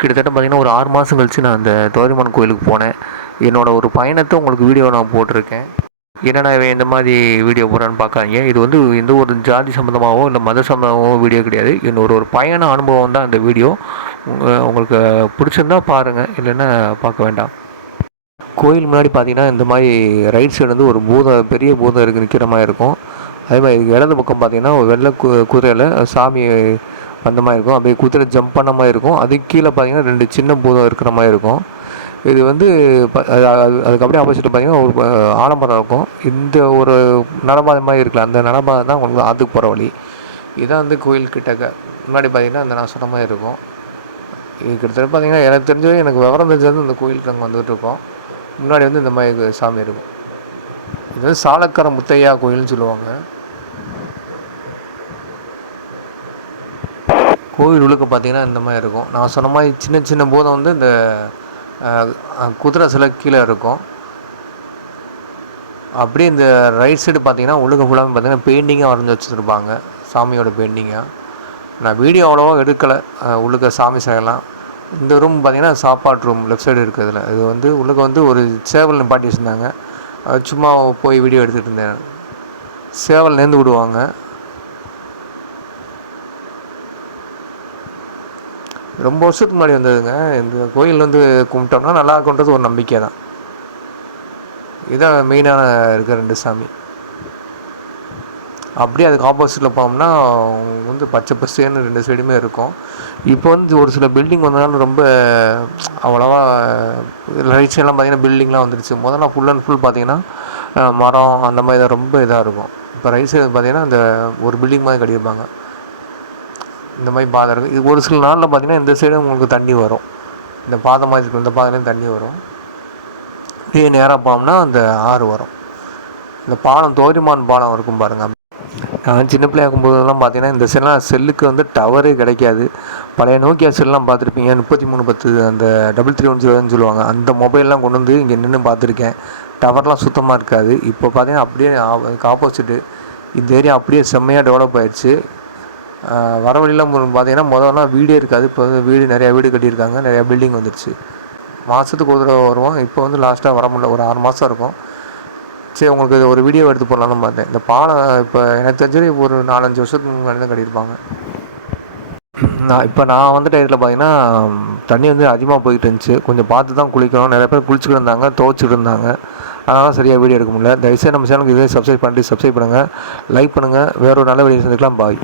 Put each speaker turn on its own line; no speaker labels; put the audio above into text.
கிட்டத்தட்ட பார்த்திங்கன்னா ஒரு ஆறு மாதம் கழித்து நான் அந்த தோரிமான் கோயிலுக்கு போனேன். என்னோடய ஒரு பயணத்தை உங்களுக்கு வீடியோ நான் போட்டிருக்கேன். என்னடா இவன் இந்த மாதிரி வீடியோ போடுறான்னு பார்க்காதீங்க. இது வந்து எந்த ஒரு ஜாதி சம்மந்தமாகவோ இல்லை மத சம்மந்தமாகவோ வீடியோ கிடையாது. என்னோட ஒரு பயண அனுபவம் தான் அந்த வீடியோ உங்களுக்கு பிடிச்சிருந்தா பாருங்கள் இல்லைன்னா பார்க்க வேண்டாம். கோயில் முன்னாடி பார்த்தீங்கன்னா இந்த மாதிரி ரைட் சைடு வந்து ஒரு பூதம் பெரிய பூதம் இருக்குது நிற்கிற மாதிரி இருக்கும். அதே மாதிரி இடது பக்கம் பார்த்தீங்கன்னா ஒரு வெள்ளை கு குதிரையில் சாமி அந்த மாதிரி இருக்கும். அப்படியே குதிரை ஜம்ப் பண்ண மாதிரி இருக்கும். அதுக்கு கீழே பார்த்தீங்கன்னா ரெண்டு சின்ன பூதம் இருக்கிற மாதிரி இருக்கும். இது வந்து ப- அது- அதுக்கு அப்படியே ஆப்போசிட் பார்த்தீங்கன்னா ஒரு ஆலம்பரம் ஆலமரம் இருக்கும். இந்த ஒரு நடபாதை மாதிரி இருக்கலாம் அந்த நடபாதை தான் உங்களுக்கு அதுக்கு போகிற வழி. இதான் வந்து கோயில் கிட்டக்க. முன்னாடி பார்த்தீங்கன்னா அந்த நான் சொன்ன மாதிரி இருக்கும். இது கிட்டத்தட்ட பார்த்தீங்கன்னா எனக்கு தெரிஞ்சது எனக்கு விவரம் தெரிஞ்சது இந்த கோயிலுக்கு நாங்கள் வந்துட்டு இருக்கோம். முன்னாடி வந்து இந்த மாதிரி சாமி இருக்கும். இது வந்து சாலக்கர முத்தையா கோயில்னு சொல்லுவாங்க. கோவில் உழுக்க பார்த்தீங்கன்னா இந்த மாதிரி இருக்கும். நான் சொன்ன மாதிரி சின்ன சின்ன பூதம் வந்து இந்த குதிரை சிலை கீழே இருக்கும். அப்படியே இந்த ரைட் சைடு பார்த்தீங்கன்னா உழுக ஃபுல்லாக பார்த்தீங்கன்னா பெயிண்டிங்காக வரைஞ்சி வச்சுருப்பாங்க. சாமியோட பெயிண்டிங்காக நான் வீடியோ அவ்வளோவா எடுக்கலை. உள்ளுக்க சாமி சிலையெல்லாம். இந்த ரூம் பார்த்தீங்கன்னா சாப்பாடு ரூம் லெஃப்ட் சைடு இருக்கிறதுல இது வந்து உள்ளுக்க வந்து ஒரு சேவல் நிப்பாட்டி வச்சுருந்தாங்க அது சும்மா போய் வீடியோ எடுத்துகிட்டு இருந்தேன். சேவல் நேர்ந்து விடுவாங்க. ரொம்ப வருஷத்துக்கு முன்னாடி வந்ததுங்க. இந்த கோயில் வந்து கும்பிட்டோம்னா நல்லா இருக்குன்றது ஒரு நம்பிக்கை தான். இதான் மெயினான இருக்கிற ரெண்டு சாமி. அப்படியே அதுக்கு ஆப்போசிட்டில் போனோம்னா வந்து பச்சை பசேன்னு ரெண்டு சைடுமே இருக்கும். இப்போ வந்து ஒரு சில பில்டிங் வந்தனால ரொம்ப அவ்வளோவா ரைட் சைட்லாம் பார்த்தீங்கன்னா பில்டிங்லாம் வந்துருச்சு. முதல்ல ஃபுல் அண்ட் ஃபுல் பார்த்தீங்கன்னா மரம் அந்த மாதிரி தான் ரொம்ப இதாக இருக்கும். இப்போ ரைட் சைடு பார்த்தீங்கன்னா அந்த ஒரு பில்டிங் மாதிரி கட்டியிருப்பாங்க. இந்த மாதிரி பாதை இருக்குது இது ஒரு சில நாளில் பார்த்தீங்கன்னா இந்த சைடும் உங்களுக்கு தண்ணி வரும். இந்த பாதை மாதிரி இருக்கும் இந்த பாதையிலையும் தண்ணி வரும். இப்படியே நேராக போனோம்னா அந்த ஆறு வரும். இந்த பாலம் தோரிமான் பாலம் இருக்கும் பாருங்கள் நான் சின்ன பிள்ளையா இருக்கும்போதெல்லாம் பார்த்தீங்கன்னா இந்த செல்லாம் செல்லுக்கு வந்து டவரே கிடைக்காது. பழைய நோக்கியா செல்லாம் பார்த்துருப்பீங்க. முப்பத்தி மூணு பத்து அந்த டபுள் த்ரீ ஒன் ஜீரோன்னு சொல்லுவாங்க. அந்த மொபைல்லாம் கொண்டு வந்து இங்கே நின்று பார்த்துருக்கேன். டவர்லாம் சுத்தமாக இருக்காது. இப்போ பார்த்தீங்கன்னா அப்படியே ஆப்போசிட்டு இந்த ஏரியா அப்படியே செம்மையாக டெவலப் ஆயிடுச்சு. வர வழியெல்லாம் பார்த்தீங்கன்னா முதல்ல வீடே இருக்காது. இப்போ வந்து வீடு நிறையா வீடு கட்டியிருக்காங்க. நிறையா பில்டிங் வந்துருச்சு. மாதத்துக்கு ஒரு தடவை வருவோம். இப்போ வந்து லாஸ்ட்டாக வர முடியல. ஒரு ஆறு மாதம் இருக்கும். சரி உங்களுக்கு இது ஒரு வீடியோ எடுத்து போடலான்னு பார்த்தேன். இந்த பாலம் இப்போ எனக்கு தெரிஞ்சது ஒரு நாலஞ்சு வருஷத்துக்கு முன்னாடி தான் கட்டியிருப்பாங்க. நான் இப்போ நான் வந்துட்ட டயத்தில் பார்த்தீங்கன்னா தண்ணி வந்து அதிகமாக போயிட்டு இருந்துச்சு. கொஞ்சம் பார்த்து தான் குளிக்கணும். நிறைய பேர் குளிச்சுட்டு இருந்தாங்க துவச்சிட்டு இருந்தாங்க. அதனால் சரியாக வீடியோ எடுக்க முடியல. தயவுசெய்து நம்ம சேனலுக்கு இதே சப்ஸ்கிரைப் பண்ணிட்டு சப்ஸ்கிரைப் பண்ணுங்கள் லைக் பண்ணுங்கள் வேற ஒரு நல்ல வீடியோ சந்திக்கலாம். பாய்